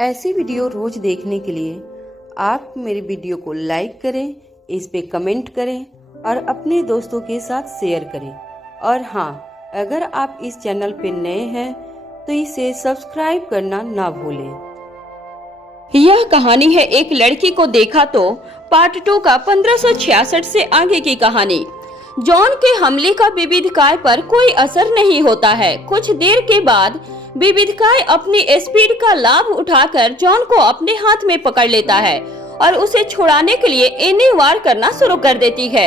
ऐसी वीडियो रोज देखने के लिए आप मेरे वीडियो को लाइक करें, इस पे कमेंट करें और अपने दोस्तों के साथ शेयर करें। और हाँ, अगर आप इस चैनल पे नए हैं तो इसे सब्सक्राइब करना ना भूलें। यह कहानी है एक लड़की को देखा तो पार्ट 2 का 1566 से आगे की कहानी। जॉन के हमले का विविधकाय पर कोई असर नहीं होता है। कुछ देर के बाद विविधकाय अपनी स्पीड का लाभ उठाकर जॉन को अपने हाथ में पकड़ लेता है और उसे छुड़ाने के लिए एनी वार करना शुरू कर देती है।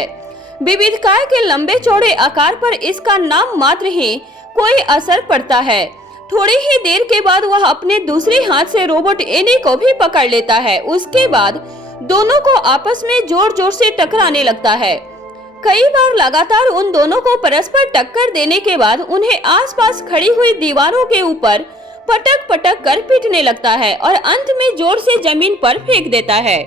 विविधकाय के लंबे चौड़े आकार पर इसका नाम मात्र ही कोई असर पड़ता है। थोड़ी ही देर के बाद वह अपने दूसरे हाथ से रोबोट एनी को भी पकड़ लेता है। उसके बाद दोनों को आपस में जोर जोर से टकराने लगता है। कई बार लगातार उन दोनों को परस्पर टक्कर देने के बाद उन्हें आसपास खड़ी हुई दीवारों के ऊपर पटक पटक कर पीटने लगता है और अंत में जोर से जमीन पर फेंक देता है।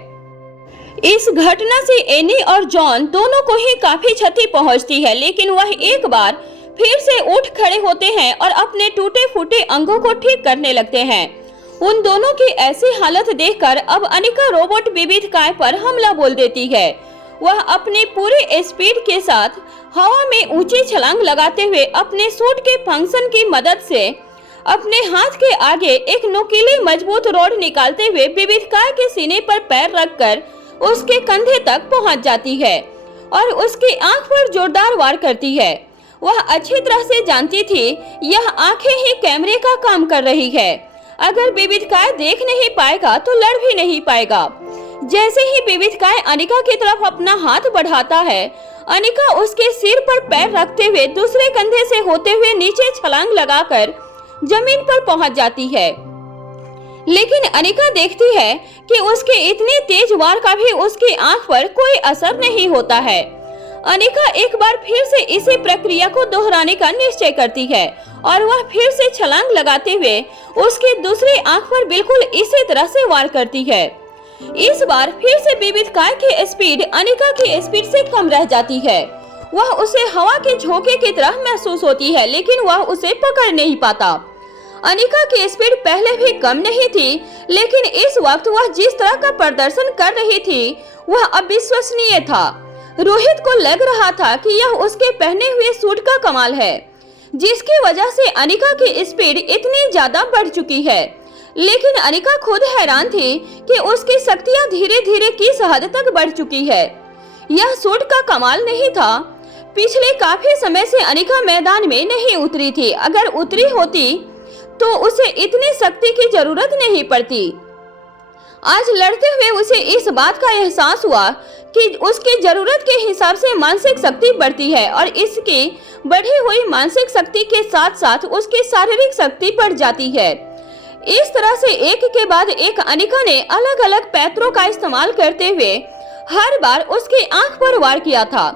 इस घटना से एनी और जॉन दोनों को ही काफी क्षति पहुंचती है, लेकिन वह एक बार फिर से उठ खड़े होते हैं और अपने टूटे फूटे अंगों को ठीक करने लगते हैं। उन दोनों की ऐसी हालत देखकर अब अनिका रोबोट विविधकाय पर हमला बोल देती है। वह अपने पूरे स्पीड के साथ हवा में ऊंची छलांग लगाते हुए अपने सूट के फंक्शन की मदद से अपने हाथ के आगे एक नुकीली मजबूत रॉड निकालते हुए विविधकाय के सीने पर पैर रखकर उसके कंधे तक पहुंच जाती है और उसकी आंख पर जोरदार वार करती है। वह अच्छी तरह से जानती थी यह आंखें ही कैमरे का काम कर रही है। अगर विविधकाय देख नहीं पाएगा तो लड़ भी नहीं पाएगा। जैसे ही विविधकाय अनिका की तरफ अपना हाथ बढ़ाता है, अनिका उसके सिर पर पैर रखते हुए दूसरे कंधे से होते हुए नीचे छलांग लगाकर जमीन पर पहुंच जाती है। लेकिन अनिका देखती है कि उसके इतने तेज वार का भी उसकी आंख पर कोई असर नहीं होता है। अनिका एक बार फिर से इसी प्रक्रिया को दोहराने का निश्चय करती है और वह फिर से छलांग लगाते हुए उसके दूसरी आंख पर बिल्कुल इसी तरह से वार करती है। इस बार फिर से विविधकाय की स्पीड अनिका की स्पीड से कम रह जाती है। वह उसे हवा के झोंके की तरह महसूस होती है, लेकिन वह उसे पकड़ नहीं पाता। अनिका की स्पीड पहले भी कम नहीं थी, लेकिन इस वक्त वह जिस तरह का प्रदर्शन कर रही थी वह अविश्वसनीय था। रोहित को लग रहा था कि यह उसके पहने हुए सूट का कमाल है, जिसकी वजह से अनिका की स्पीड इतनी ज्यादा बढ़ चुकी है। लेकिन अनिका खुद हैरान थी कि उसकी शक्तियां धीरे धीरे किस हद तक बढ़ चुकी है। यह सूट का कमाल नहीं था। पिछले काफी समय से अनिका मैदान में नहीं उतरी थी। अगर उतरी होती तो उसे इतनी शक्ति की जरूरत नहीं पड़ती। आज लड़ते हुए उसे इस बात का एहसास हुआ कि उसकी जरूरत के हिसाब से मानसिक शक्ति बढ़ती है और इसकी बढ़ी हुई मानसिक शक्ति के साथ साथ उसकी शारीरिक शक्ति बढ़ जाती है। इस तरह से एक के बाद एक अनिका ने अलग अलग पैंतरों का इस्तेमाल करते हुए हर बार उसकी आंख पर वार किया था।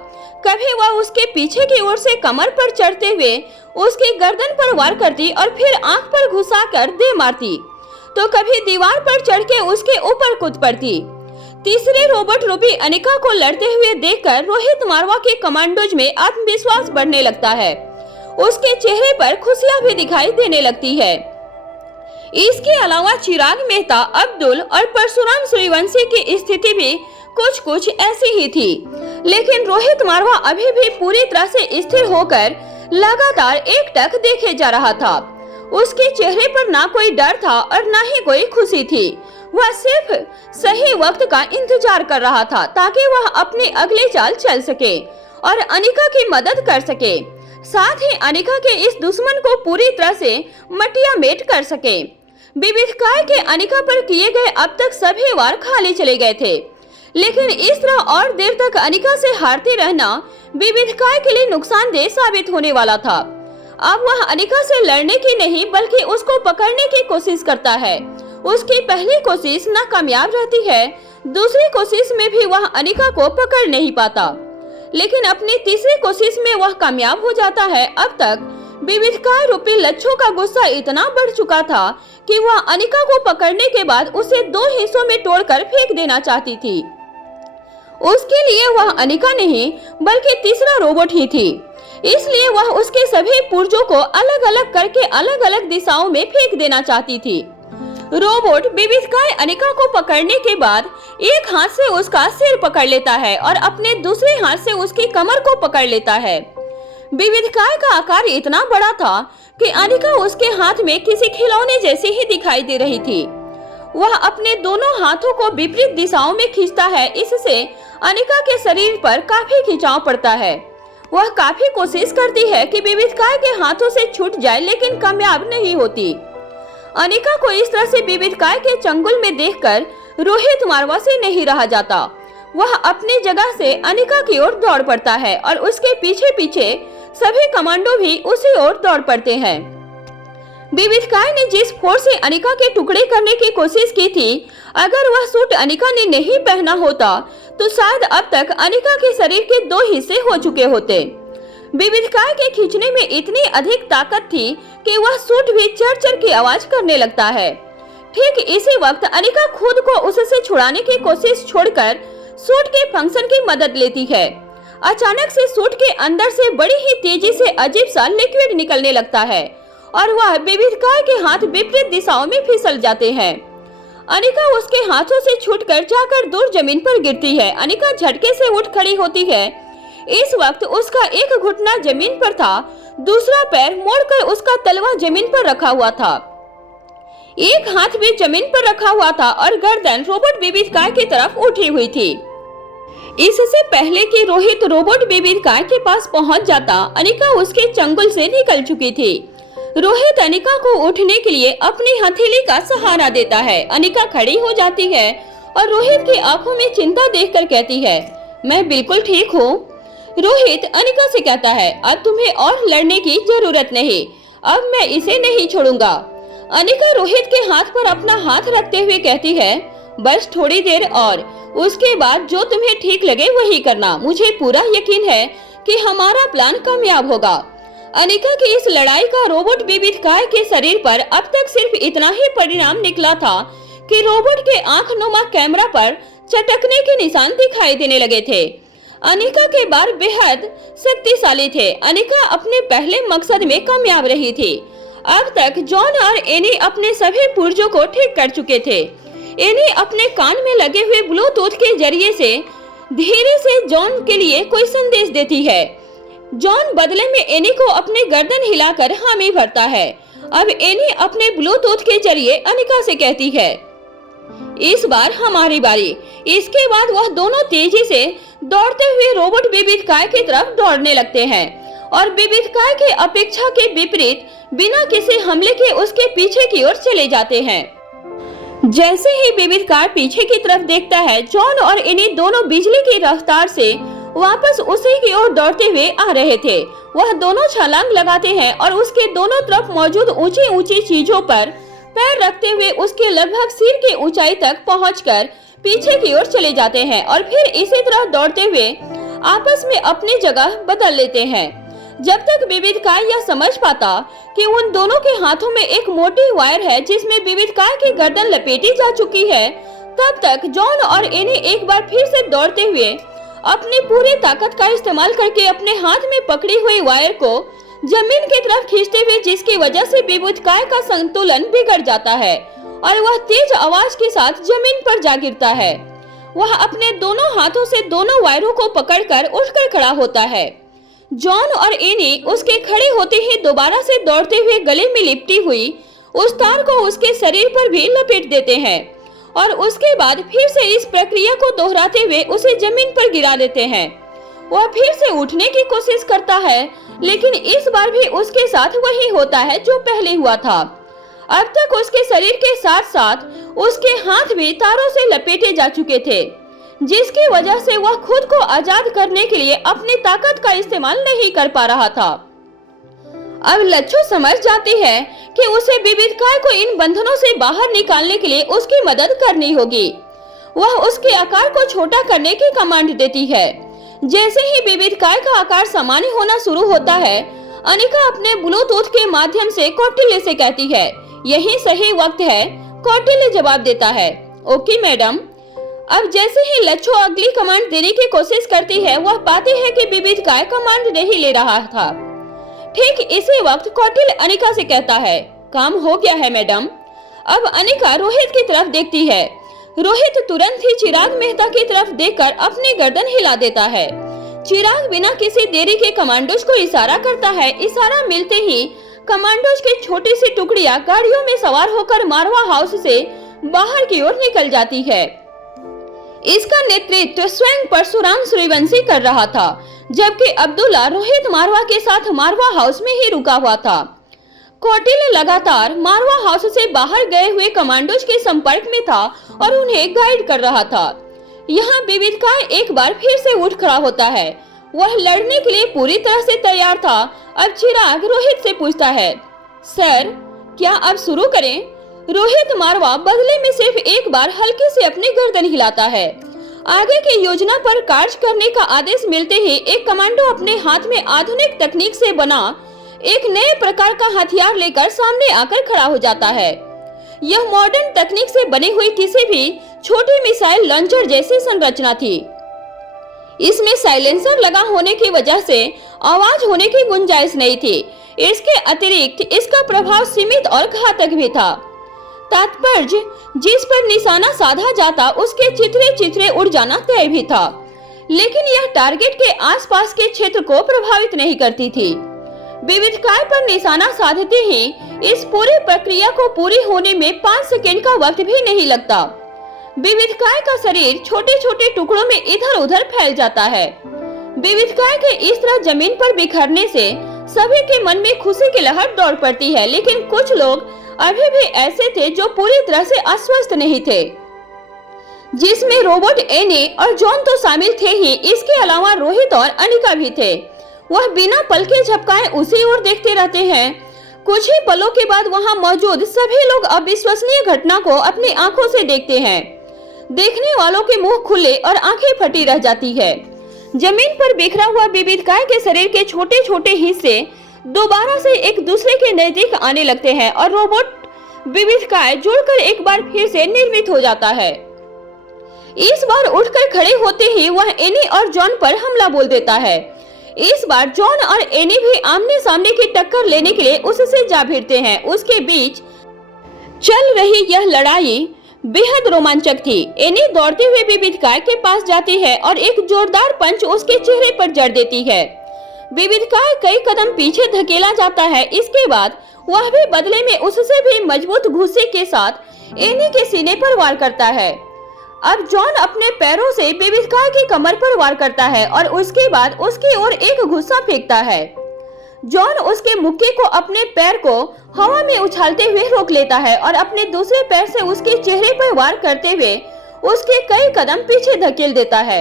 कभी वह उसके पीछे की ओर से कमर पर चढ़ते हुए उसकी गर्दन पर वार करती और फिर आंख पर घुसाकर दे मारती, तो कभी दीवार पर चढ़ के उसके ऊपर कूद पड़ती। तीसरे रोबोट रूपी अनिका को लड़ते हुए देखकर रोहित मारवा के कमांडोज में आत्मविश्वास बढ़ने लगता है। उसके चेहरे पर खुशियां भी दिखाई देने लगती है। इसके अलावा चिराग मेहता, अब्दुल और परशुराम सूर्यवंशी की स्थिति भी कुछ ऐसी ही थी, लेकिन रोहित मारवा अभी भी पूरी तरह से स्थिर होकर लगातार एकटक देखे जा रहा था। उसके चेहरे पर ना कोई डर था और ना ही कोई खुशी थी। वह सिर्फ सही वक्त का इंतजार कर रहा था ताकि वह अपनी अगली चाल चल सके और अनिका की मदद कर सके, साथ ही अनिका के इस दुश्मन को पूरी तरह से मटिया मेट कर सके। विविधकाय के अनिका पर किए गए अब तक सभी वार खाली चले गए थे, लेकिन इस तरह और देर तक अनिका से हारते रहना विविधकाय के लिए नुकसानदेह साबित होने वाला था। अब वह अनिका से लड़ने की नहीं बल्कि उसको पकड़ने की कोशिश करता है। उसकी पहली कोशिश नाकामयाब रहती है, दूसरी कोशिश में भी वह अनिका को पकड़ नहीं पाता, लेकिन अपनी तीसरी कोशिश में वह कामयाब हो जाता है। अब तक विविधकाय रूपी लच्छों का गुस्सा इतना बढ़ चुका था कि वह अनिका को पकड़ने के बाद उसे 2 हिस्सों में तोड़कर फेंक देना चाहती थी। उसके लिए वह अनिका नहीं बल्कि तीसरा रोबोट ही थी, इसलिए वह उसके सभी पुर्जों को अलग अलग करके अलग अलग दिशाओं में फेंक देना चाहती थी। रोबोट विविधकाय अनिका को पकड़ने के बाद एक हाथ से उसका सिर पकड़ लेता है और अपने दूसरे हाथ से उसकी कमर को पकड़ लेता है। विविधकाय का आकार इतना बड़ा था कि अनिका उसके हाथ में किसी खिलौने जैसी ही दिखाई दे रही थी। वह अपने दोनों हाथों को विपरीत दिशाओं में खींचता है, इससे अनिका के शरीर पर काफी खिंचाव पड़ता है। वह काफी कोशिश करती है कि विविधकाय के हाथों से छूट जाए, लेकिन कामयाब नहीं होती। अनिका को इस तरह से विविधकाय के चंगुल में देखकर रोहित मारवा से नहीं रहा जाता। वह अपनी जगह से अनिका की ओर दौड़ पड़ता है और उसके पीछे पीछे सभी कमांडो भी उसी ओर दौड़ पड़ते हैं। विविधकाय ने जिस फोर्स से अनिका के टुकड़े करने की कोशिश की थी, अगर वह सूट अनिका ने नहीं पहना होता तो शायद अब तक अनिका के शरीर के 2 हिस्से हो चुके होते। विविधकाय के खींचने में इतनी अधिक ताकत थी कि वह सूट भी चर-चर की आवाज करने लगता है। ठीक इसी वक्त अनिका खुद को उससे छुड़ाने की कोशिश छोड़कर सूट के फंक्शन की मदद लेती है। अचानक से सूट के अंदर से बड़ी ही तेजी से अजीब सा लिक्विड निकलने लगता है और वह विविधकाय के हाथ विपरीत दिशाओं में फिसल जाते हैं। अनिका उसके हाथों से छूटकर जाकर दूर जमीन पर गिरती है। अनिका झटके से उठ खड़ी होती है। इस वक्त उसका एक घुटना जमीन पर था, दूसरा पैर मोड़कर उसका तलवा जमीन पर रखा हुआ था, एक हाथ भी जमीन पर रखा हुआ था और गर्दन रोबोट विविधकाय की तरफ उठी हुई थी। इससे पहले कि रोहित रोबोट विविधकाय के पास पहुंच जाता, अनिका उसके चंगुल से निकल चुकी थी। रोहित अनिका को उठने के लिए अपनी हथेली का सहारा देता है। अनिका खड़ी हो जाती है और रोहित की आंखों में चिंता देखकर कहती है, मैं बिल्कुल ठीक हूँ। रोहित अनिका से कहता है, अब तुम्हें और लड़ने की जरूरत नहीं, अब मैं इसे नहीं छोड़ूंगा। अनिका रोहित के हाथ पर अपना हाथ रखते हुए कहती है, बस थोड़ी देर और, उसके बाद जो तुम्हें ठीक लगे वही करना। मुझे पूरा यकीन है कि हमारा प्लान कामयाब होगा। अनिका की इस लड़ाई का रोबोट विविधकाय के शरीर पर अब तक सिर्फ इतना ही परिणाम निकला था कि रोबोट के आंख नुमा कैमरा पर चटकने के निशान दिखाई देने लगे थे। अनिका के बार बेहद शक्तिशाली थे। अनिका अपने पहले मकसद में कामयाब रही थी। अब तक जॉन और एनी अपने सभी पुर्जों को ठीक कर चुके थे। एनी अपने कान में लगे हुए ब्लूटूथ के जरिए से धीरे से जॉन के लिए कोई संदेश देती है। जॉन बदले में एनी को अपनी गर्दन हिलाकर हामी भरता है। अब एनी अपने ब्लूटूथ के जरिए अनिका से कहती है, इस बार हमारी बारी। इसके बाद वह दोनों तेजी से दौड़ते हुए रोबोट विविधकाय की तरफ दौड़ने लगते हैं और विविधकाय के अपेक्षा के विपरीत बिना किसी हमले के उसके पीछे की ओर चले जाते हैं। जैसे ही विविधकाय पीछे की तरफ देखता है, जॉन और एनी दोनों बिजली की रफ्तार से वापस उसी की ओर दौड़ते हुए आ रहे थे। वह दोनों छलांग लगाते हैं और उसके दोनों तरफ मौजूद ऊंची ऊंची चीजों पर पैर रखते हुए उसके लगभग सिर की ऊंचाई तक पहुंचकर पीछे की ओर चले जाते हैं और फिर इसी तरह दौड़ते हुए आपस में अपनी जगह बदल लेते हैं। जब तक विविधकाय यह समझ पाता कि उन दोनों के हाथों में एक मोटी वायर है जिसमें विविधकाय की गर्दन लपेटी जा चुकी है, तब तक जॉन और एनी एक बार फिर से दौड़ते हुए अपनी पूरी ताकत का इस्तेमाल करके अपने हाथ में पकड़ी हुई वायर को जमीन की तरफ खींचते हुए, जिसकी वजह से विविधकाय का संतुलन बिगड़ जाता है और वह तेज आवाज के साथ जमीन पर जा गिरता है। वह अपने दोनों हाथों से दोनों वायरों को पकड़कर उठकर खड़ा होता है। जॉन और एनी उसके खड़े होते ही दोबारा से दौड़ते हुए गले में लिपटी हुई उस तार को उसके शरीर पर भी लपेट देते हैं और उसके बाद फिर से इस प्रक्रिया को दोहराते हुए उसे जमीन पर गिरा देते हैं। वह फिर से उठने की कोशिश करता है, लेकिन इस बार भी उसके साथ वही होता है जो पहले हुआ था। अब तक उसके शरीर के साथ साथ उसके हाथ भी तारों से लपेटे जा चुके थे, जिसकी वजह से वह खुद को आजाद करने के लिए अपनी ताकत का इस्तेमाल नहीं कर पा रहा था। अब लच्छू समझ जाती है कि उसे विविधकाय को इन बंधनों से बाहर निकालने के लिए उसकी मदद करनी होगी। वह उसके आकार को छोटा करने की कमांड देती है। जैसे ही विविधकाय का आकार सामान्य होना शुरू होता है, अनिका अपने ब्लूटूथ के माध्यम से कौटिल्य से कहती है, यही सही वक्त है। कौटिल्य जवाब देता है, ओके मैडम। अब जैसे ही लच्छू अगली कमांड देने की कोशिश करती है, वह पाती है कि विविधकाय कमांड नहीं ले रहा था। ठीक इसी वक्त कौटिल्य अनिका से कहता है, काम हो गया है मैडम। अब अनिका रोहित की तरफ देखती है। रोहित तुरंत ही चिराग मेहता की तरफ देखकर अपनी गर्दन हिला देता है। चिराग बिना किसी देरी के कमांडोज को इशारा करता है। इशारा मिलते ही कमांडोज की छोटी सी टुकड़ियां गाड़ियों में सवार होकर मारवा हाउस से बाहर की ओर निकल जाती है। इसका नेतृत्व स्वयं परशुराम सूर्यवंशी कर रहा था, जबकि अब्दुल्ला रोहित मारवा के साथ मारवा हाउस में ही रुका हुआ था। कौटिल्य लगातार मारवा हाउस से बाहर गए हुए कमांडोज के संपर्क में था और उन्हें गाइड कर रहा था। यहाँ विविधकाय एक बार फिर से उठ खड़ा होता है। वह लड़ने के लिए पूरी तरह से तैयार था। अब चिराग रोहित से पूछता है, सर क्या अब शुरू करें? रोहित मारवा बदले में सिर्फ एक बार हल्के से अपनी गर्दन हिलाता है। आगे की योजना पर कार्य करने का आदेश मिलते ही एक कमांडो अपने हाथ में आधुनिक तकनीक से बना एक नए प्रकार का हथियार लेकर सामने आकर खड़ा हो जाता है। यह मॉडर्न तकनीक से बनी हुई किसी भी छोटी मिसाइल लॉन्चर जैसी संरचना थी। इसमें साइलेंसर लगा होने की वजह से आवाज होने की गुंजाइश नहीं थी। इसके अतिरिक्त इसका प्रभाव सीमित और घातक भी था। तात्पर्य जिस पर निशाना साधा जाता उसके चिथड़े चिथड़े उड़ जाना तय भी था, लेकिन यह टारगेट के आसपास के क्षेत्र को प्रभावित नहीं करती थी। विविधकाय पर निशाना साधते ही इस पूरी प्रक्रिया को पूरी होने में 5 सेकंड का वक्त भी नहीं लगता। विविधकाय का शरीर छोटे छोटे टुकड़ों में इधर उधर फैल जाता है। विविधकाय के इस तरह जमीन पर बिखरने से सभी के मन में खुशी की लहर दौड़ पड़ती है, लेकिन कुछ लोग अभी भी ऐसे थे जो पूरी तरह से आश्वस्त नहीं थे, जिसमें रोबोट एनी और जॉन तो शामिल थे ही। इसके अलावा रोहित और अनिका भी थे। वह बिना पल के झपकाए उसी ओर देखते रहते हैं। कुछ ही पलों के बाद वहां मौजूद सभी लोग अविश्वसनीय घटना को अपनी आंखों से देखते हैं। देखने वालों के मुंह खुले और आंखें फटी रह जाती है। जमीन पर बिखरा हुआ विविधकाय के शरीर के छोटे छोटे हिस्से दोबारा से एक दूसरे के नजदीक आने लगते हैं और रोबोट विविधकाय जुड़कर एक बार फिर से निर्मित हो जाता है। इस बार उठकर खड़े होते ही वह एनी और जॉन पर हमला बोल देता है। इस बार जॉन और एनी भी आमने सामने की टक्कर लेने के लिए उससे जा भिड़ते हैं। उसके बीच चल रही यह लड़ाई बेहद रोमांचक थी। एनी दौड़ते हुए विविधकाय के पास जाती है और एक जोरदार पंच उसके चेहरे पर जड़ देती है। विविधकाय कई कदम पीछे धकेला जाता है। इसके बाद वह भी बदले में उससे भी मजबूत घुस्से के साथ एनी के सीने पर वार करता है। अब जॉन अपने पैरों से विविधकाय की कमर पर वार करता है और उसके बाद उसकी ओर एक गुस्सा फेंकता है। जॉन उसके मुक्के को अपने पैर को हवा में उछालते हुए रोक लेता है और अपने दूसरे पैर से उसके चेहरे पर वार करते हुए उसके कई कदम पीछे धकेल देता है।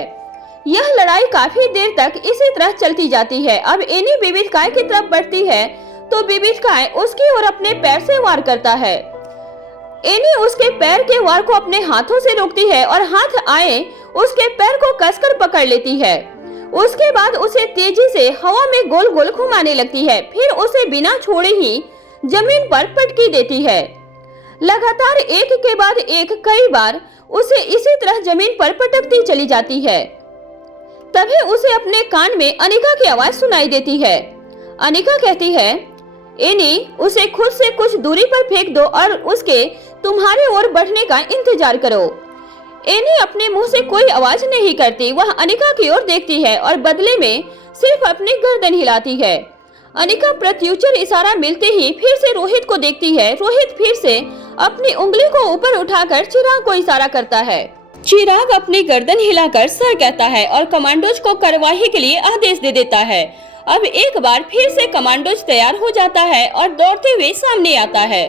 यह लड़ाई काफी देर तक इसी तरह चलती जाती है। अब एनी विविधकाय की तरफ बढ़ती है तो विविधकाय उसकी ओर अपने पैर से वार करता है। एनी उसके पैर के वार को अपने हाथों से रोकती है और हाथ आए उसके पैर को कसकर पकड़ लेती है। उसके बाद उसे तेजी से हवा में गोल गोल घुमाने लगती है, फिर उसे बिना छोड़े ही जमीन पर पटकी देती है। लगातार एक के बाद एक कई बार उसे इसी तरह जमीन पर पटकती चली जाती है। तभी उसे अपने कान में अनिका की आवाज सुनाई देती है। अनिका कहती है, एनी उसे खुद से कुछ दूरी पर फेंक दो और उसके तुम्हारे ओर बढ़ने का इंतजार करो। एनी अपने मुंह से कोई आवाज नहीं करती। वह अनिका की ओर देखती है और बदले में सिर्फ अपनी गर्दन हिलाती है। अनिका प्रत्युत्तर इशारा मिलते ही फिर से रोहित को देखती है। रोहित फिर से अपनी उंगली को ऊपर उठाकर चिराग को इशारा करता है। चिराग अपनी गर्दन हिलाकर सर कहता है और कमांडोज को कार्यवाही के लिए आदेश दे देता है। अब एक बार फिर से कमांडोज तैयार हो जाता है और दौड़ते हुए सामने आता है।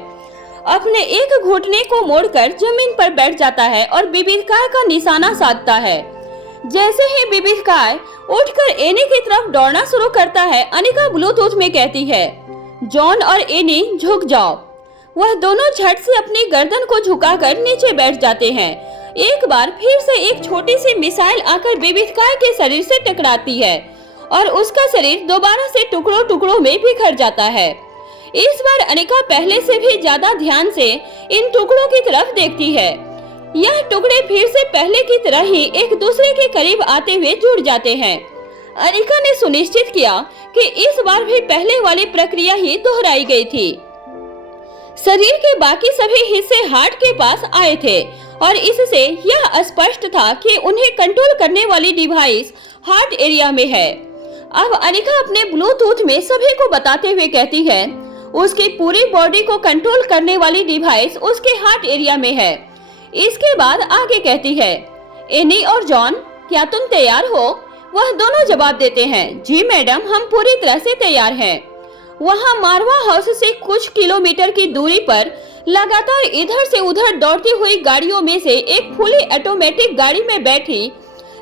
अपने एक घुटने को मोड़कर जमीन पर बैठ जाता है और विविधकाय का निशाना साधता है। जैसे ही विविधकाय उठकर एनी की तरफ दौड़ना शुरू करता है, अनिका ब्लूटूथ में कहती है, जॉन और एनी झुक जाओ। वह दोनों झट से अपनी गर्दन को झुकाकर नीचे बैठ जाते हैं। एक बार फिर से एक छोटी सी मिसाइल आकर विविधकाय के शरीर से टकराती है और उसका शरीर दोबारा से टुकड़ों टुकड़ों में बिखर जाता है। इस बार अनिका पहले से भी ज्यादा ध्यान से इन टुकड़ों की तरफ देखती है। यह टुकड़े फिर से पहले की तरह ही एक दूसरे के करीब आते हुए जुड़ जाते हैं। अनिका ने सुनिश्चित किया कि इस बार भी पहले वाली प्रक्रिया ही दोहराई गई थी। शरीर के बाकी सभी हिस्से हार्ट के पास आए थे और इससे यह स्पष्ट था कि उन्हें कंट्रोल करने वाली डिवाइस हार्ट एरिया में है। अब अनिका अपने ब्लूटूथ में सभी को बताते हुए कहती है उसकी पूरी बॉडी को कंट्रोल करने वाली डिवाइस उसके हार्ट एरिया में है। इसके बाद आगे कहती है, एनी और जॉन, क्या तुम तैयार हो? वह दोनों जवाब देते हैं, जी मैडम, हम पूरी तरह से तैयार हैं। वहाँ मारवा हाउस से कुछ किलोमीटर की दूरी पर लगातार इधर से उधर दौड़ती हुई गाड़ियों में से एक फुली ऑटोमेटिक गाड़ी में बैठी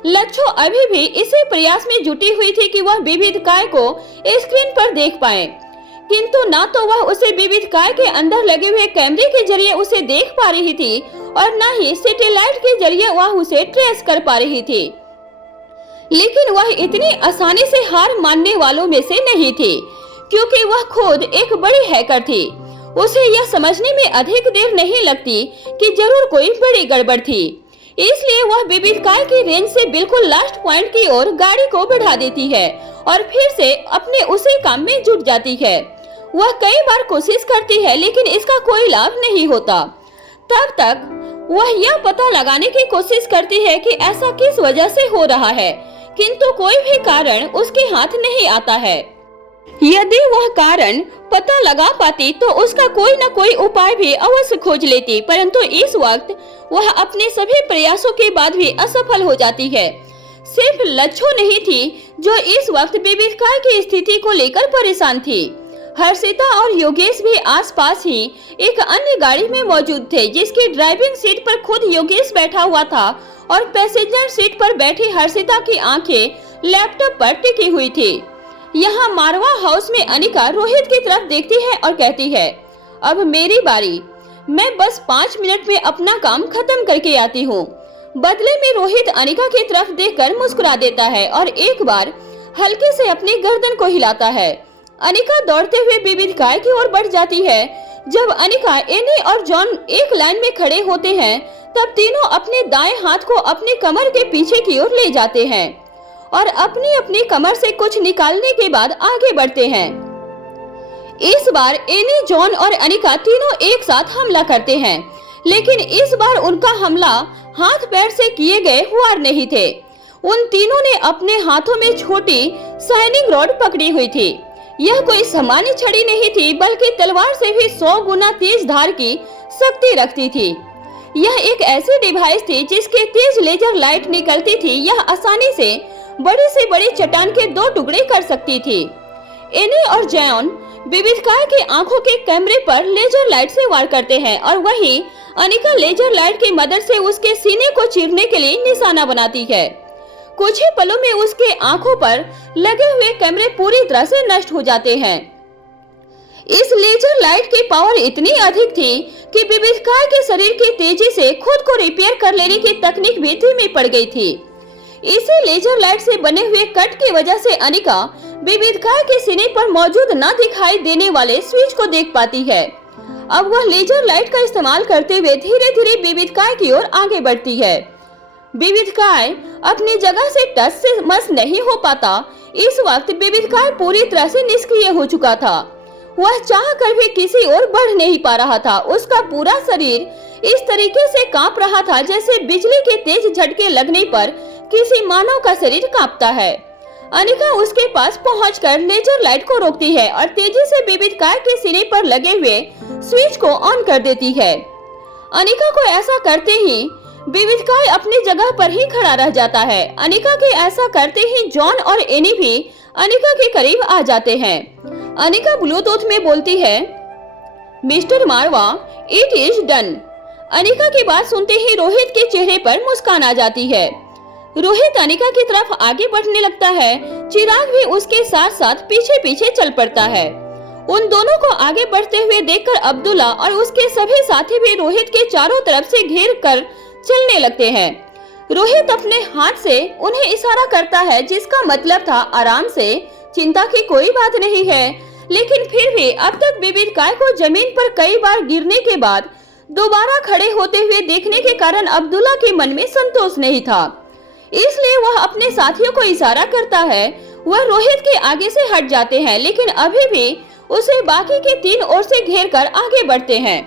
लच्छो अभी भी इसी प्रयास में जुटी हुई थी कि वह विविध काय को स्क्रीन पर देख पाए, किंतु ना तो वह उसे विविध काय के अंदर लगे हुए कैमरे के जरिए उसे देख पा रही थी और न ही सैटेलाइट के जरिए वह उसे ट्रेस कर पा रही थी। लेकिन वह इतनी आसानी से हार मानने वालों में से नहीं थी, क्योंकि वह खुद एक बड़ी हैकर थी। उसे यह समझने में अधिक देर नहीं लगती कि जरूर कोई बड़ी गड़बड़ थी, इसलिए वह विविध काय की रेंज से बिल्कुल लास्ट पॉइंट की ओर गाड़ी को बढ़ा देती है और फिर से अपने उसी काम में जुट जाती है। वह कई बार कोशिश करती है लेकिन इसका कोई लाभ नहीं होता। तब तक वह यह पता लगाने की कोशिश करती है कि ऐसा किस वजह से हो रहा है, किंतु कोई भी कारण उसके हाथ नहीं आता है। यदि वह कारण पता लगा पाती तो उसका कोई न कोई उपाय भी अवश्य खोज लेती, परंतु इस वक्त वह अपने सभी प्रयासों के बाद भी असफल हो जाती है। सिर्फ लच्छो नहीं थी जो इस वक्त विविध काय की स्थिति को लेकर परेशान थी। हर्षिता और योगेश भी आसपास ही एक अन्य गाड़ी में मौजूद थे, जिसकी ड्राइविंग सीट पर खुद योगेश बैठा हुआ था और पैसेंजर सीट पर बैठी हर्षिता की आंखें लैपटॉप पर टिकी हुई थी। यहाँ मारवा हाउस में अनिका रोहित की तरफ देखती है और कहती है, अब मेरी बारी, मैं बस 5 मिनट में अपना काम खत्म करके आती हूँ। बदले में रोहित अनिका की तरफ देखकर मुस्कुरा देता है और एक बार हल्के से अपनी गर्दन को हिलाता है। अनिका दौड़ते हुए विविध काय की ओर बढ़ जाती है। जब अनिका, एनी और जॉन एक लाइन में खड़े होते हैं, तब तीनों अपने दाएं हाथ को अपनी कमर के पीछे की ओर ले जाते हैं और अपनी अपनी कमर से कुछ निकालने के बाद आगे बढ़ते हैं। इस बार एनी, जॉन और अनिका तीनों एक साथ हमला करते हैं, लेकिन इस बार उनका हमला हाथ पैर से किए गए हुआर नहीं थे। उन तीनों ने अपने हाथों में छोटी शाइनिंग रॉड पकड़ी हुई थी। यह कोई सामान्य छड़ी नहीं थी, बल्कि तलवार से भी 100 गुना तेज धार की शक्ति रखती थी। यह एक ऐसी डिवाइस थी जिसके तेज लेजर लाइट निकलती थी। यह आसानी से बड़ी चट्टान के 2 टुकड़े कर सकती थी। एनी और जॉन विविध काय के आंखों के कैमरे पर लेजर लाइट से वार करते हैं और वहीं अनिका लेजर लाइट की मदद से उसके सीने को चीरने के लिए निशाना बनाती है। कुछ ही पलों में उसके आंखों पर लगे हुए कैमरे पूरी तरह से नष्ट हो जाते हैं। इस लेजर लाइट की पावर इतनी अधिक थी कि विविध काय के शरीर की तेजी से खुद को रिपेयर कर लेने की तकनीक भी धीमी पड़ गई थी। इसी लेजर लाइट से बने हुए कट की वजह से अनिका विविध काय के सीने पर मौजूद न दिखाई देने वाले स्विच को देख पाती है। अब वह लेजर लाइट का इस्तेमाल करते हुए धीरे धीरे विविध काय की ओर आगे बढ़ती है। विविध काय अपनी जगह से टस से मस नहीं हो पाता। इस वक्त विविध काय पूरी तरह से निष्क्रिय हो चुका था। वह चाह कर भी किसी ओर बढ़ नहीं पा रहा था। उसका पूरा शरीर इस तरीके से कांप रहा था जैसे बिजली के तेज झटके लगने पर किसी मानव का शरीर कांपता है। अनिका उसके पास पहुंचकर लेजर लाइट को रोकती है और तेजी से विविध काय के सिरे पर लगे हुए स्विच को ऑन कर देती है। अनिका को ऐसा करते ही विविध काय अपनी जगह पर ही खड़ा रह जाता है। अनिका के ऐसा करते ही जॉन और एनी भी अनिका के करीब आ जाते हैं। अनिका ब्लूटूथ में बोलती है, mister Marwa, it is done. Anika की बात सुनते ही रोहित के चेहरे पर मुस्कान आ जाती है। रोहित अनिका की तरफ आगे बढ़ने लगता है। चिराग भी उसके साथ साथ पीछे पीछे चल पड़ता है। उन दोनों को आगे बढ़ते हुए देखकर अब्दुल्ला और उसके सभी साथी भी रोहित के चारों तरफ से घेर कर चलने लगते हैं। रोहित अपने हाथ से उन्हें इशारा करता है, जिसका मतलब था आराम से, चिंता की कोई बात नहीं है। लेकिन फिर भी अब तक विविध काय को जमीन पर कई बार गिरने के बाद दोबारा खड़े होते हुए देखने के कारण अब्दुल्ला के मन में संतोष नहीं था। इसलिए वह अपने साथियों को इशारा करता है। वह रोहित के आगे से हट जाते हैं, लेकिन अभी भी उसे बाकी के 3 ओर से घेर कर आगे बढ़ते हैं।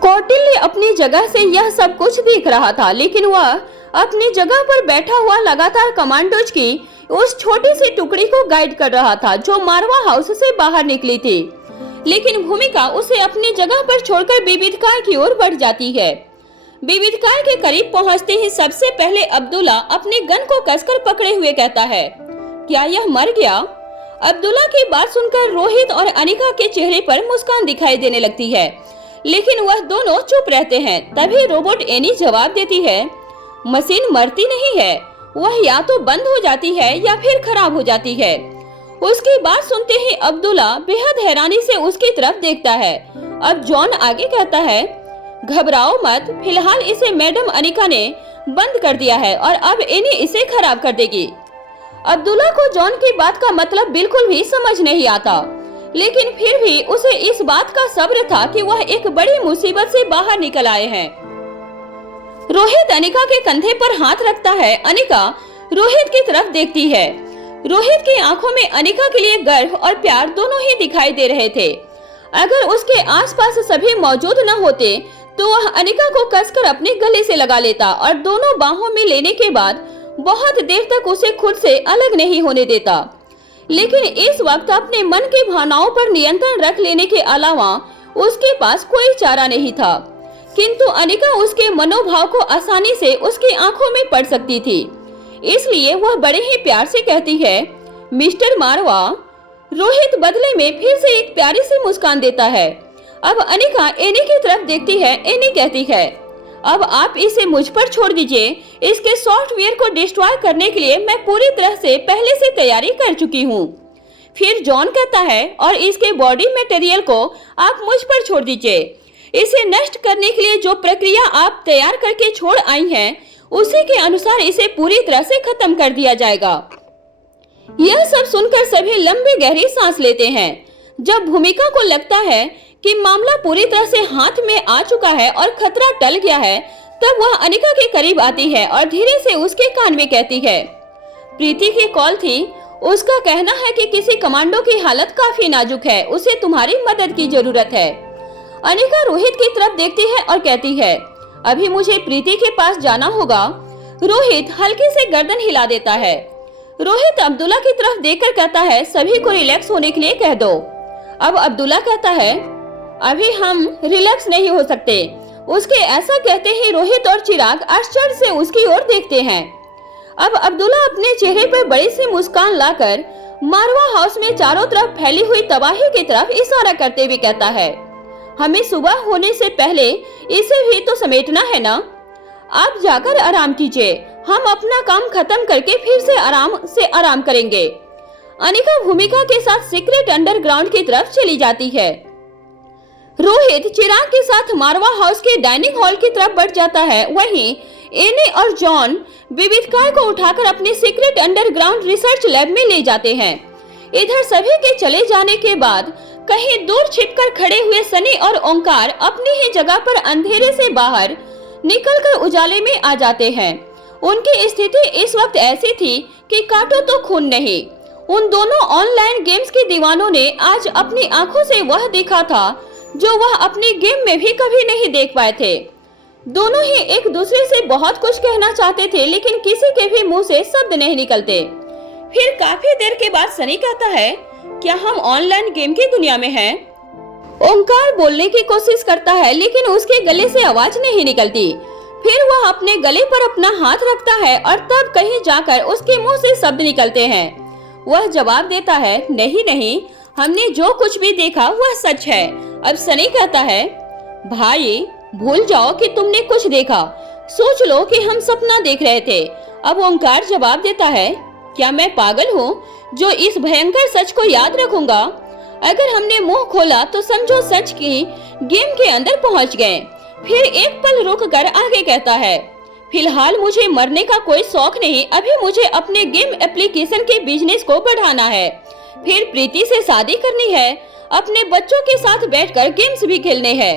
कौटिल्य अपनी जगह से यह सब कुछ देख रहा था, लेकिन वह अपनी जगह पर बैठा हुआ लगातार कमांडोज की उस छोटी सी टुकड़ी को गाइड कर रहा था जो मारवा हाउस से बाहर निकली थी। लेकिन भूमिका उसे अपनी जगह पर छोड़कर विविधकाय की ओर बढ़ जाती है। विविधकाय के करीब पहुंचते ही सबसे पहले अब्दुल्ला अपने गन को कसकर पकड़े हुए कहता है, क्या यह मर गया? अब्दुल्ला की बात सुनकर रोहित और अनिका के चेहरे पर मुस्कान दिखाई देने लगती है, लेकिन वह दोनों चुप रहते हैं। तभी रोबोट एनी जवाब देती है, मशीन मरती नहीं है, वह या तो बंद हो जाती है या फिर खराब हो जाती है। उसकी बात सुनते ही अब्दुल्ला बेहद हैरानी से उसकी तरफ देखता है। अब जॉन आगे कहता है, घबराओ मत, फिलहाल इसे मैडम अनिका ने बंद कर दिया है और अब एनी इसे खराब कर देगी। अब्दुल्ला को जॉन की बात का मतलब बिल्कुल भी समझ नहीं आता, लेकिन फिर भी उसे इस बात का सब्र था कि वह एक बड़ी मुसीबत से बाहर निकल आए हैं। रोहित अनिका के कंधे पर हाथ रखता है। अनिका रोहित की तरफ देखती है। रोहित की आंखों में अनिका के लिए गर्व और प्यार दोनों ही दिखाई दे रहे थे। अगर उसके आसपास सभी मौजूद न होते तो वह अनिका को कसकर अपने गले से लगा लेता और दोनों बाहों में लेने के बाद बहुत देर तक उसे खुद से अलग नहीं होने देता। लेकिन इस वक्त अपने मन की भावनाओं पर नियंत्रण रख लेने के अलावा उसके पास कोई चारा नहीं था। किंतु अनिका उसके मनोभाव को आसानी से उसकी आंखों में पढ़ सकती थी, इसलिए वह बड़े ही प्यार से कहती है, मिस्टर मारवा। रोहित बदले में फिर से एक प्यारी सी मुस्कान देता है। अब अनिका एनी की तरफ देखती है। एनी कहती है, अब आप इसे मुझ पर छोड़ दीजिए, इसके सॉफ्टवेयर को डिस्ट्रॉय करने के लिए मैं पूरी तरह से पहले से तैयारी कर चुकी हूँ। फिर जॉन कहता है, और इसके बॉडी मटेरियल को आप मुझ पर छोड़ दीजिए, इसे नष्ट करने के लिए जो प्रक्रिया आप तैयार करके छोड़ आई हैं, उसी के अनुसार इसे पूरी तरह से खत्म कर दिया जाएगा। यह सब सुनकर सभी लंबी गहरी सांस लेते हैं। जब भूमिका को लगता है कि मामला पूरी तरह से हाथ में आ चुका है और खतरा टल गया है, तब वह अनिका के करीब आती है और धीरे से उसके कान में कहती है, प्रीति की कॉल थी, उसका कहना है कि किसी कमांडो की हालत काफी नाजुक है, उसे तुम्हारी मदद की जरूरत है। अनिका रोहित की तरफ देखती है और कहती है, अभी मुझे प्रीति के पास जाना होगा। रोहित हल्के से गर्दन हिला देता है। रोहित अब्दुल्ला की तरफ देखकर कहता है, सभी को रिलैक्स होने के लिए कह दो। अब अब्दुल्ला कहता है, अभी हम रिलैक्स नहीं हो सकते। उसके ऐसा कहते ही रोहित और चिराग आश्चर्य से उसकी ओर देखते हैं। अब अब्दुल्ला अपने चेहरे पर बड़ी सी मुस्कान लाकर मारवा हाउस में चारों तरफ फैली हुई तबाही की तरफ इशारा करते हुए कहता है, हमें सुबह होने से पहले इसे भी तो समेटना है ना। आप जाकर आराम कीजिए, हम अपना काम खत्म करके फिर से आराम करेंगे। अनिका भूमिका के साथ सीक्रेट अंडरग्राउंड की तरफ चली जाती है। रोहित चिराग के साथ मारवा हाउस के डाइनिंग हॉल की तरफ बढ़ जाता है। वहीं एनी और जॉन विविधकाय को उठाकर अपने सीक्रेट अंडरग्राउंड रिसर्च लैब में ले जाते हैं। इधर सभी के चले जाने के बाद कहीं दूर छिपकर खड़े हुए सनी और ओंकार अपनी ही जगह पर अंधेरे से बाहर निकलकर उजाले में आ जाते हैं। उनकी स्थिति इस वक्त ऐसी थी कि काटो तो खून नहीं। उन दोनों ऑनलाइन गेम्स के दीवानों ने आज अपनी आंखों से वह देखा था जो वह अपनी गेम में भी कभी नहीं देख पाए थे। दोनों ही एक दूसरे से बहुत कुछ कहना चाहते थे, लेकिन किसी के भी मुंह से शब्द नहीं निकलते। फिर काफी देर के बाद सनी कहता है, क्या हम ऑनलाइन गेम की दुनिया में हैं? ओंकार बोलने की कोशिश करता है, लेकिन उसके गले से आवाज नहीं निकलती। फिर वह अपने गले पर अपना हाथ रखता है और तब कहीं जाकर उसके मुंह से शब्द निकलते हैं। वह जवाब देता है, नहीं नहीं, हमने जो कुछ भी देखा वह सच है। अब सनी कहता है, भाई भूल जाओ कि तुमने कुछ देखा, सोच लो कि हम सपना देख रहे थे। अब ओंकार जवाब देता है, क्या मैं पागल हूँ जो इस भयंकर सच को याद रखूंगा? अगर हमने मुंह खोला तो समझो सच की गेम के अंदर पहुंच गए। फिर एक पल रुक कर आगे कहता है, फिलहाल मुझे मरने का कोई शौक नहीं, अभी मुझे अपने गेम एप्लीकेशन के बिजनेस को बढ़ाना है। फिर प्रीति से शादी करनी है, अपने बच्चों के साथ बैठकर गेम्स भी खेलने हैं।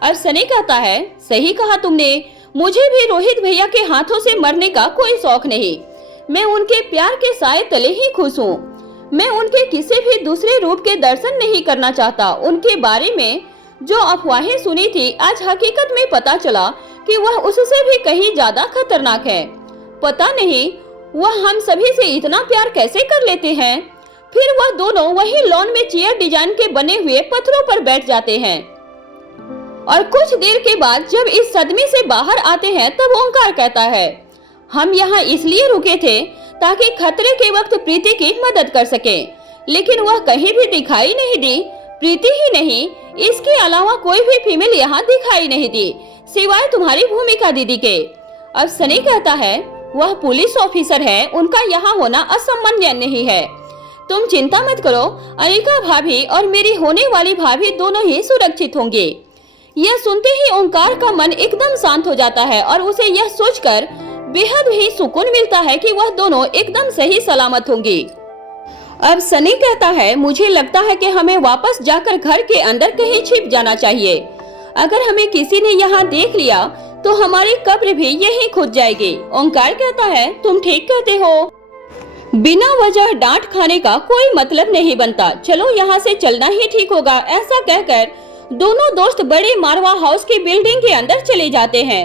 और सनी कहता है, सही कहा तुमने, मुझे भी रोहित भैया के हाथों से मरने का कोई शौक नहीं। मैं उनके प्यार के साए तले ही खुश हूँ। मैं उनके किसी भी दूसरे रूप के दर्शन नहीं करना चाहता। उनके बारे में जो अफवाहें सुनी थी, आज हकीकत में पता चला कि वह उससे भी कहीं ज्यादा खतरनाक है। पता नहीं वह हम सभी से इतना प्यार कैसे कर लेते हैं। फिर वह दोनों वही लॉन में चेयर डिजाइन के बने हुए पत्थरों पर बैठ जाते हैं और कुछ देर के बाद जब इस सदमे से बाहर आते हैं तब ओंकार कहता है, हम यहाँ इसलिए रुके थे ताकि खतरे के वक्त प्रीति की मदद कर सके, लेकिन वह कहीं भी दिखाई नहीं दी। प्रीति ही नहीं, इसके अलावा कोई भी फीमेल यहाँ दिखाई नहीं दी सिवाय तुम्हारी भूमिका दीदी के। अब सनी कहता है, वह पुलिस ऑफिसर है, उनका यहाँ होना असामान्य नहीं है। तुम चिंता मत करो, अनिका भाभी और मेरी होने वाली भाभी दोनों ही सुरक्षित होंगे। यह सुनते ही ओंकार का मन एकदम शांत हो जाता है और उसे यह सोचकर बेहद ही सुकून मिलता है कि वह दोनों एकदम सही सलामत होंगी। अब सनी कहता है, मुझे लगता है कि हमें वापस जाकर घर के अंदर कहीं छिप जाना चाहिए। अगर हमें किसी ने यहाँ देख लिया तो हमारी कब्र भी यहीं खुद जाएगी। ओंकार कहता है, तुम ठीक कहते हो, बिना वजह डांट खाने का कोई मतलब नहीं बनता, चलो यहाँ से चलना ही ठीक होगा। ऐसा कहकर दोनों दोस्त बड़े मारवा हाउस की बिल्डिंग के अंदर चले जाते हैं।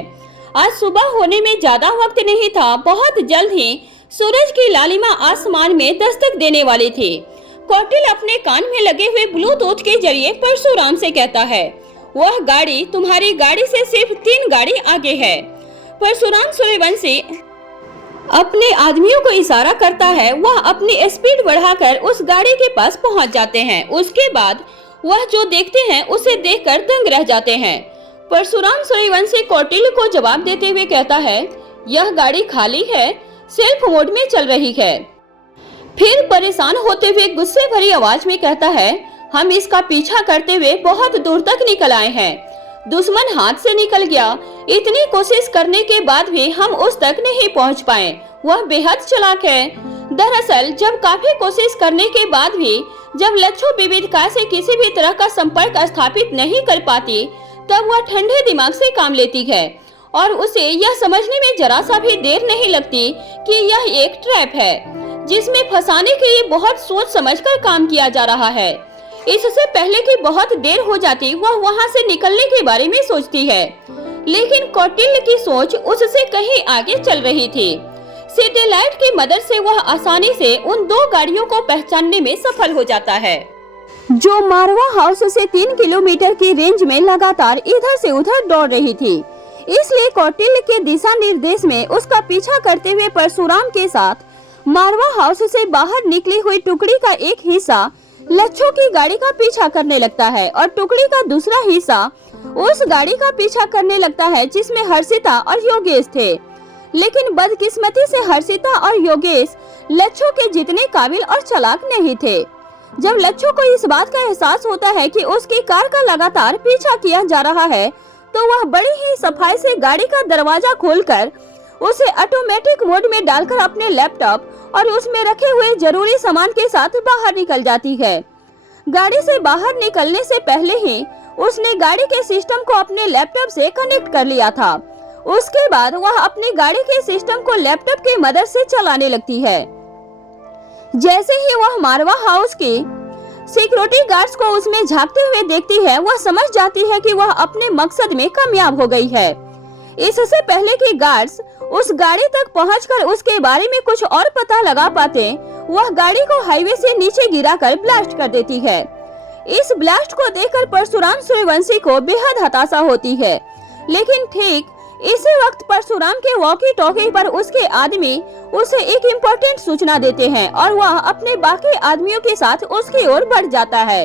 आज सुबह होने में ज्यादा वक्त नहीं था, बहुत जल्द ही सूरज की लालिमा आसमान में दस्तक देने वाली थी। कौटिल अपने कान में लगे हुए ब्लूटूथ के जरिए परशुराम से कहता है, वह गाड़ी तुम्हारी गाड़ी से सिर्फ 3 गाड़ी आगे है। परशुराम सूर्यवंशी अपने आदमियों को इशारा करता है, वह अपनी स्पीड बढ़ाकर उस गाड़ी के पास पहुंच जाते हैं। उसके बाद वह जो देखते हैं उसे देखकर दंग रह जाते हैं। परशुराम सूर्यवंशी कौटिल्य को जवाब देते हुए कहता है, यह गाड़ी खाली है, सेल्फ मोड में चल रही है। फिर परेशान होते हुए गुस्से भरी आवाज में कहता है, हम इसका पीछा करते हुए बहुत दूर तक निकल आए हैं, दुश्मन हाथ से निकल गया। इतनी कोशिश करने के बाद भी हम उस तक नहीं पहुंच पाए। वह बेहद चालाक है। दरअसल जब काफी कोशिश करने के बाद भी जब लच्छू विविधता से किसी भी तरह का संपर्क स्थापित नहीं कर पाती, तब वह ठंडे दिमाग से काम लेती है और उसे यह समझने में जरा सा भी देर नहीं लगती कि यह एक ट्रैप है जिसमें फंसाने के लिए बहुत सोच समझकर काम किया जा रहा है। इससे पहले कि बहुत देर हो जाती, वह वहां से निकलने के बारे में सोचती है, लेकिन कौटिल्य की सोच उससे कहीं आगे चल रही थी। सैटेलाइट की मदद से वह आसानी से उन 2 गाड़ियों को पहचानने में सफल हो जाता है जो मारवा हाउस से 3 किलोमीटर की रेंज में लगातार इधर से उधर दौड़ रही थी। इसलिए कौटिल्य के दिशा निर्देश में उसका पीछा करते हुए परशुराम के साथ मारवा हाउस से बाहर निकली हुई टुकड़ी का एक हिस्सा लच्छू की गाड़ी का पीछा करने लगता है और टुकड़ी का दूसरा हिस्सा उस गाड़ी का पीछा करने लगता है जिसमें हर्षिता और योगेश थे। लेकिन बदकिस्मती से हर्षिता और योगेश लच्छू के जितने काबिल और चालाक नहीं थे। जब लच्छू को इस बात का एहसास होता है कि उसकी कार का लगातार पीछा किया जा रहा है, तो वह बड़ी ही सफाई से गाड़ी का दरवाजा खोलकर उसे ऑटोमेटिक मोड में डालकर अपने लैपटॉप और उसमें रखे हुए जरूरी सामान के साथ बाहर निकल जाती है। गाड़ी से बाहर निकलने से पहले ही उसने गाड़ी के सिस्टम को अपने लैपटॉप से कनेक्ट कर लिया था। उसके बाद वह अपनी गाड़ी के सिस्टम को लैपटॉप की मदद से चलाने लगती है। जैसे ही वह मारवा हाउस की सिक्योरिटी गार्ड्स को उसमें झांकते हुए देखती है, वह समझ जाती है कि वह अपने मकसद में कामयाब हो गई है। इससे पहले कि गार्ड्स उस गाड़ी तक पहुंचकर उसके बारे में कुछ और पता लगा पाते, वह गाड़ी को हाईवे से नीचे गिराकर ब्लास्ट कर देती है। इस ब्लास्ट को देखकर परशुराम सूर्यवंशी को बेहद हताशा होती है, लेकिन ठीक इसी वक्त परशुराम के वॉकी टॉकी पर उसके आदमी उसे एक इम्पोर्टेंट सूचना देते हैं और वह अपने बाकी आदमियों के साथ उसकी ओर बढ़ जाता है।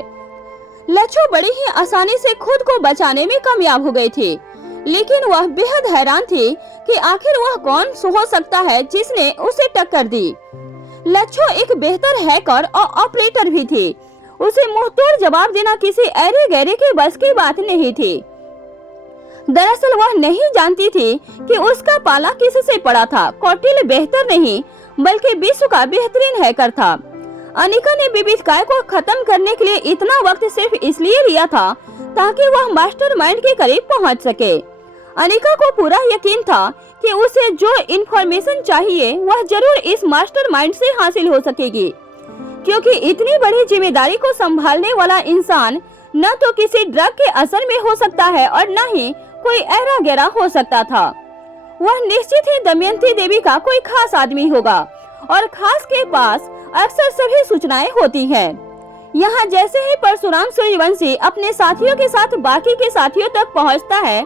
लच्छू बड़ी ही आसानी से खुद को बचाने में कामयाब हो गई थी, लेकिन वह बेहद हैरान थी कि आखिर वह कौन हो सकता है जिसने उसे टक्कर दी। लच्छू एक बेहतर हैकर और ऑपरेटर भी थी। उसे मुंहतोड़ जवाब देना किसी ऐरे गहरे के बस की बात नहीं थी। दरअसल वह नहीं जानती थी कि उसका पाला किससे पड़ा था। कौटिल्य बेहतर नहीं बल्कि विश्व का बेहतरीन हैकर था। अनिका ने विविधकाय को खत्म करने के लिए इतना वक्त सिर्फ इसलिए लिया था ताकि वह मास्टरमाइंड के करीब पहुंच सके। अनिका को पूरा यकीन था कि उसे जो इन्फॉर्मेशन चाहिए वह जरूर इस मास्टरमाइंड से हासिल हो सकेगी। क्योंकि इतनी बड़ी जिम्मेदारी को संभालने वाला इंसान न तो किसी ड्रग के असर में हो सकता है और न ही कोई ऐरा गैरा हो सकता था। वह निश्चित ही दमयंती देवी का कोई खास आदमी होगा और खास के पास अक्सर सभी सूचनाएं होती हैं। यहाँ जैसे ही परशुराम सूर्यवंशी अपने साथियों के साथ बाकी के साथियों तक पहुँचता है,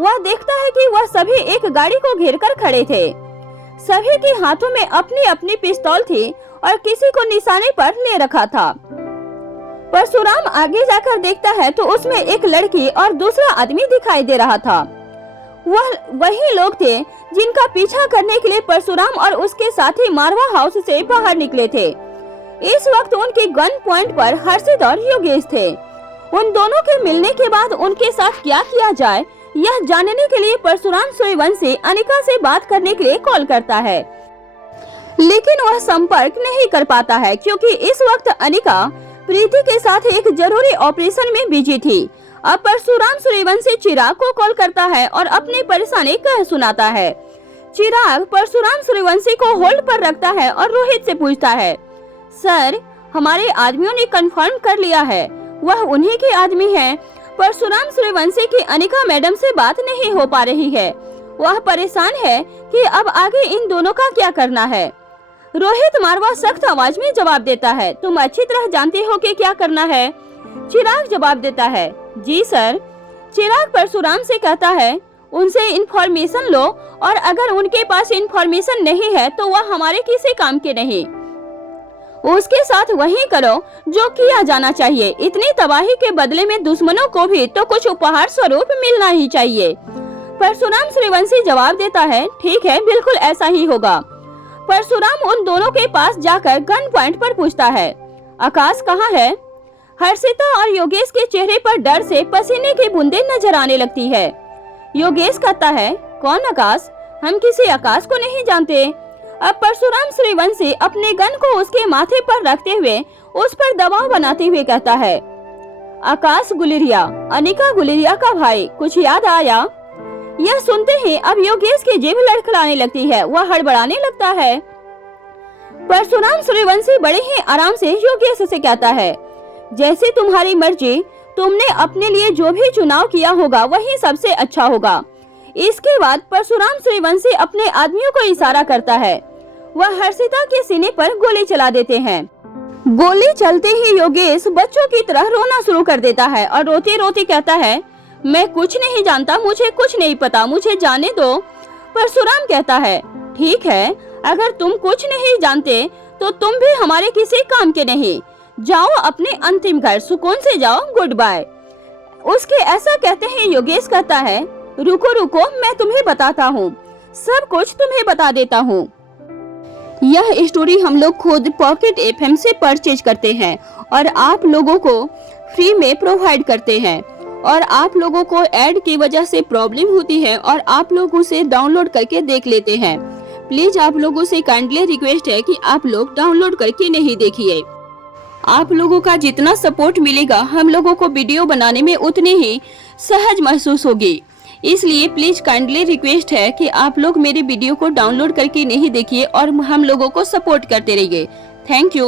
वह देखता है कि वह सभी एक गाड़ी को घेरकर खड़े थे। सभी के हाथों में अपनी अपनी पिस्तौल थी और किसी को निशाने पर ले रखा था। परशुराम आगे जाकर देखता है तो उसमें एक लड़की और दूसरा आदमी दिखाई दे रहा था। वह वही लोग थे जिनका पीछा करने के लिए परशुराम और उसके साथी मारवा हाउस से बाहर निकले थे। इस वक्त उनके गन पॉइंट पर हर्षित और योगेश थे। उन दोनों के मिलने के बाद उनके साथ क्या किया जाए यह जानने के लिए परशुराम सूर्यवंशी अनिका से बात करने के लिए कॉल करता है, लेकिन वह संपर्क नहीं कर पाता है क्योंकि इस वक्त अनिका प्रीति के साथ एक जरूरी ऑपरेशन में बिजी थी। अब परशुराम सूर्यवंशी चिराग को कॉल करता है और अपनी परेशानी कह सुनाता है। चिराग परशुराम सूर्यवंशी को होल्ड पर रखता है और रोहित से पूछता है, सर हमारे आदमियों ने कंफर्म कर लिया है, वह उन्हीं के आदमी हैं। परशुराम सूर्यवंशी की अनिका मैडम से बात नहीं हो पा रही है। वह परेशान है कि अब आगे इन दोनों का क्या करना है। रोहित मारवा सख्त आवाज में जवाब देता है, तुम अच्छी तरह जानते हो कि क्या करना है। चिराग जवाब देता है, जी सर। चिराग परशुराम से कहता है, उनसे इंफॉर्मेशन लो और अगर उनके पास इंफॉर्मेशन नहीं है तो वह हमारे किसी काम के नहीं। उसके साथ वही करो जो किया जाना चाहिए। इतनी तबाही के बदले में दुश्मनों को भी तो कुछ उपहार स्वरूप मिलना ही चाहिए। परशुराम सूर्यवंशी जवाब देता है, ठीक है, बिल्कुल ऐसा ही होगा। परशुराम उन दोनों के पास जाकर गन पॉइंट पर पूछता है, आकाश कहाँ है? हर्षिता और योगेश के चेहरे पर डर से पसीने की बूंदें नजर आने लगती है। योगेश कहता है, कौन आकाश? हम किसी आकाश को नहीं जानते। अब परशुराम सूर्यवंशी अपने गन को उसके माथे पर रखते हुए उस पर दबाव बनाते हुए कहता है, आकाश गुलेरिया, अनिका गुलेरिया का भाई, कुछ याद आया? यह सुनते ही अब योगेश की जीभ लड़खड़ाने लगती है, वह हड़बड़ाने लगता है। परशुराम सूर्यवंशी बड़े ही आराम से योगेश से कहता है, जैसे तुम्हारी मर्जी, तुमने अपने लिए जो भी चुनाव किया होगा वही सबसे अच्छा होगा। इसके बाद परशुराम सूर्यवंशी अपने आदमियों को इशारा करता है। वह हर्षिता के सीने पर गोली चला देते हैं। गोली चलते ही योगेश बच्चों की तरह रोना शुरू कर देता है और रोते रोते कहता है, मैं कुछ नहीं जानता, मुझे कुछ नहीं पता, मुझे जाने दो। परशुराम कहता है, ठीक है, अगर तुम कुछ नहीं जानते तो तुम भी हमारे किसी काम के नहीं। जाओ अपने अंतिम घर, सुकून से जाओ, गुड बाय। उसके ऐसा कहते हैं योगेश कहता है, रुको रुको, मैं तुम्हें बताता हूँ, सब कुछ तुम्हें बता देता हूँ। यह स्टोरी हम लोग खुद पॉकेट FM से परचेज करते हैं और आप लोगों को फ्री में प्रोवाइड करते हैं। और आप लोगों को ऐड की वजह से प्रॉब्लम होती है और आप लोग उसे डाउनलोड करके देख लेते हैं। प्लीज आप लोगों से काइंडली रिक्वेस्ट है कि आप लोग डाउनलोड करके नहीं देखिए। आप लोगों का जितना सपोर्ट मिलेगा हम लोगों को वीडियो बनाने में उतनी ही सहज महसूस होगी। इसलिए प्लीज काइंडली रिक्वेस्ट है कि आप लोग मेरे वीडियो को डाउनलोड करके नहीं देखिए और हम लोगों को सपोर्ट करते रहिए। Thank you.